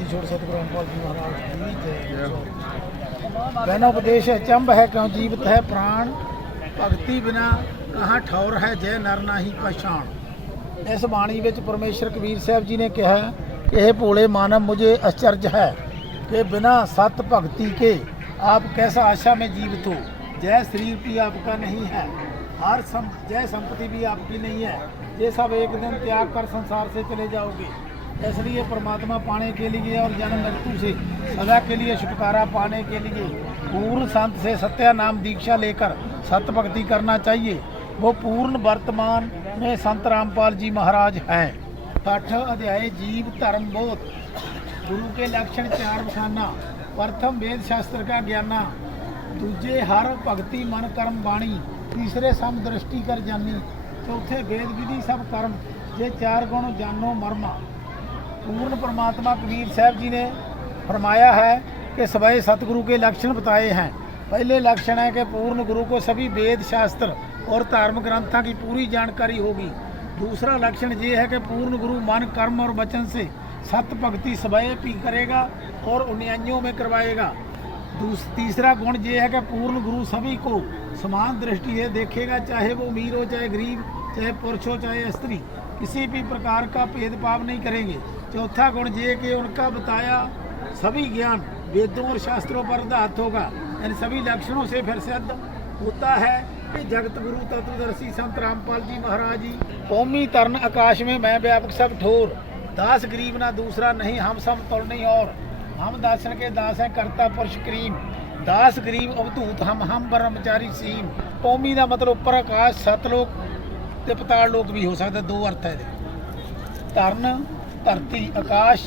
शहीदी छोड़ सतगुरु रामपाल जी महाराज की जय। बहन उपदेश अचंभ है क्यों जीवित है प्राण, भगती बिना कहाँ ठौर है जय नर नाही पहचान। इस बाणी विच परमेश्वर कबीर साहब जी ने कहा कि हे भोले मानव मुझे आश्चर्य है कि बिना सत भक्ति के आप कैसा आशा में जीवित हो। जय शरीर भी आपका नहीं है, जय संपत्ति भी आपकी नहीं है, ये सब एक दिन त्याग कर संसार से चले जाओगे। इसलिए परमात्मा पाने के लिए और जन्म मृत्यु से सदा के लिए छुटकारा पाने के लिए पूर्ण संत से सत्या नाम दीक्षा लेकर सत भक्ति करना चाहिए। वो पूर्ण वर्तमान में संत रामपाल जी महाराज हैं। पाठ अध्याय जीव धर्म बोध, गुरु के लक्षण चार बखाना। प्रथम वेद शास्त्र का ज्ञाना, दूजे हर भगति मन कर्म बाणी, तीसरे सम दृष्टि कर जानी, चौथे वेद विधि सब कर्म, ये चार गुण जानो मर्मा। पूर्ण परमात्मा कबीर साहब जी ने फरमाया है कि सभी सतगुरु के लक्षण बताए हैं। पहले लक्षण है कि पूर्ण गुरु को सभी वेद शास्त्र और धार्मिक ग्रंथों की पूरी जानकारी होगी। दूसरा लक्षण ये है कि पूर्ण गुरु मन कर्म और वचन से सत भक्ति सवय भी करेगा और अन्यायियों में करवाएगा। तीसरा गुण ये है कि पूर्ण गुरु सभी को समान दृष्टि से देखेगा, चाहे वो अमीर हो चाहे गरीब, चाहे पुरुष हो चाहे स्त्री, किसी भी प्रकार का भेदभाव नहीं करेंगे। चौथा गुण ये कि उनका बताया सभी ज्ञान वेदों और शास्त्रों पर आधारित होगा। इन सभी लक्षणों से फिर सिद्ध होता है कि जगत गुरु तत्वदर्शी संत रामपाल जी महाराज जी। कौमी तरण आकाश में मैं व्यापक सब ठोर, दास गरीब ना दूसरा नहीं हम सब तुल नहीं और। हम दासन के दास हैं करता पुरुष करीम, दास गरीब अवधूत हम ब्रह्मचारी सीम। कौमी का मतलब उपर आकाश सतलोक ते पताल लोक भी हो सकता, दो अर्थ है। तरण धरती आकाश,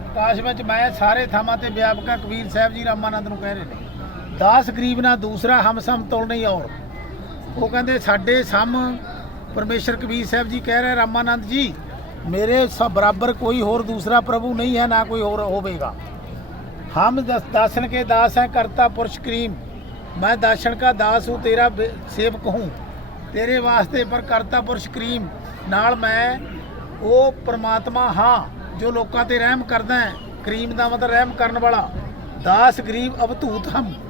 आकाश में मैं सारे थावां ते व्यापक कबीर साहब जी रामानंद नूं कह रहे हैं। दास गरीब ना दूसरा हम सम तुल नहीं और। वो कहते साडे सम परमेश्वर कबीर साहब जी कह रहे रामानंद जी मेरे सब बराबर कोई होर दूसरा प्रभु नहीं है, ना कोई और होवेगा। हम दासन के दास हैं करता पुरुष करीम, मैं दासन का दास हूँ तेरा सेवक हूँ तेरे वास्ते, पर करता पुरुष करीम नाल मैं वो परमात्मा हाँ जो लोगों ते रहम करदा है। करीम का मतलब रहम करने वाला। दास गरीब अवधूत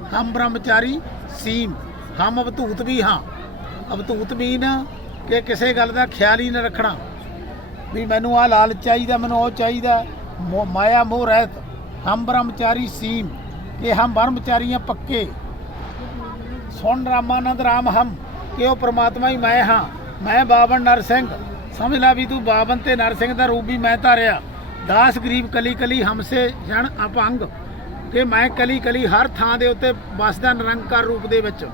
हम ब्रह्मचारी सीम, हम अवधूत भी हाँ। अवधूत मीन कि किसी गल का ख्याल ही न रखना भी मैनू आ लालच चाहिए मैनू वो चाहिए, माया मोह रहत। हम ब्रह्मचारी सीम कि हम ब्रह्मचारी हैं पक्के। सुन रामानंद राम हम कि वो परमात्मा ही मैं हाँ। मैं बावन नर सिंह, समझ ला भी तू बावन ते नर सिंह का रूप भी मैं धारिया। दास गरीब कली कली हमसे जन अपंग कि मैं कली कली हर थां दे उत्ते बसदा निरंकार रूप दे विच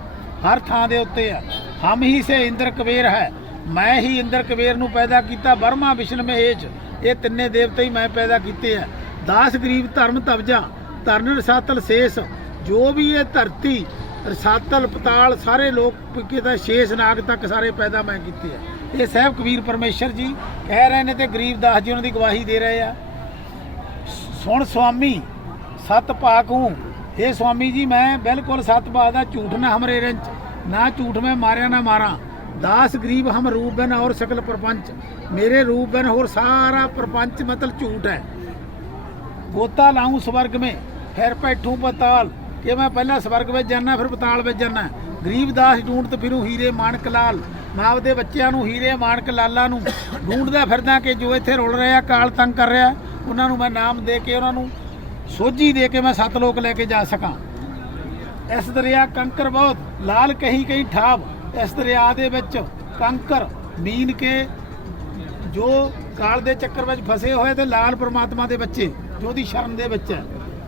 हर थां दे उत्ते है। हम ही से इंद्र कबीर है, मैं ही इंद्र कबीर नूं पैदा किया। ब्रह्मा विष्णु महेश ये तिन्ने देवते ही मैं पैदा किए हैं। दास गरीब धर्म तवजा धरन रसातल शेष, जो भी ये धरती रसातल पताल सारे लोग किता शेष नाग तक सारे पैदा मैं किए हैं। ये साहब कबीर परमेश्वर जी कह रहे हैं तो गरीब दास जी उन्होंने गवाही दे रहे हैं। सुन स्वामी सत पाक हूँ, हे स्वामी जी मैं बिल्कुल सत पाक दा झूठ ना हमरे रंच, ना झूठ में मारिया ना मारा। दास गरीब हम रूप बिन और सकल प्रपंच, मेरे रूप बिन और सारा प्रपंच मतलब झूठ है। गोता लाऊं स्वर्ग में फिर बैठूं पताल, कि मैं पहला स्वर्ग में जाना फिर पताल में जाना। गरीब दास ढूंढत फिरूं हीरे माणक लाल, मैं आपदे बच्चों नूं हीरे माणक लाला नूं ढूंढदा फिरदा कि जो इत्थे रुल रहा काल तंग कर रहा उन्होंने मैं नाम दे के उन्होंने सोझी दे के मैं सतलोक लेके जा सकां। इस दरिया कंकर बहुत लाल कहीं कहीं ठाव, इस दरिया दे विच कंकर मीन के जो काल दे चक्कर में फसे हुए थे लाल परमात्मा दे बच्चे जो दी शरण दे विच है।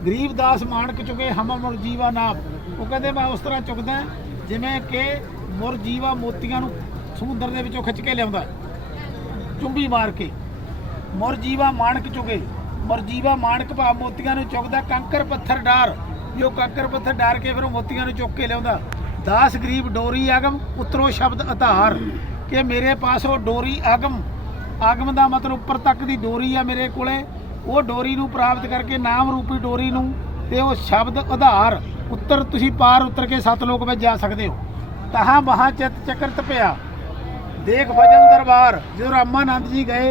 गरीब दास माणक चुके हम मुरजीवा नाप, वो कहते मैं उस तरह चुकदा जिमें कि मुरजीवा मोतियां नूं समुद्र दे विचों खिच के लिआउंदा चुंबी मार के। मुरजीवा माणक चुके, मुरजीवा माणक भाव मोतियां नूं चुकदा। कंकर पत्थर डार, जो कंकर पत्थर डार के फिर मोतियां नूं चुक के लिआउंदा। दास गरीब डोरी आगम उतरो शब्द आधार, कि मेरे पास वो डोरी आगम, आगम का मतलब उपर तक की डोरी है मेरे कोले। वो डोरी नूं प्राप्त करके नाम रूपी डोरी नूं ते वो शब्द आधार उत्तर तुसीं पार उतर के सतलोक में जा सकते हो। तहाँ वहाँ चित चक्र तपिया देख भजन दरबार। जो रामानंद जी गए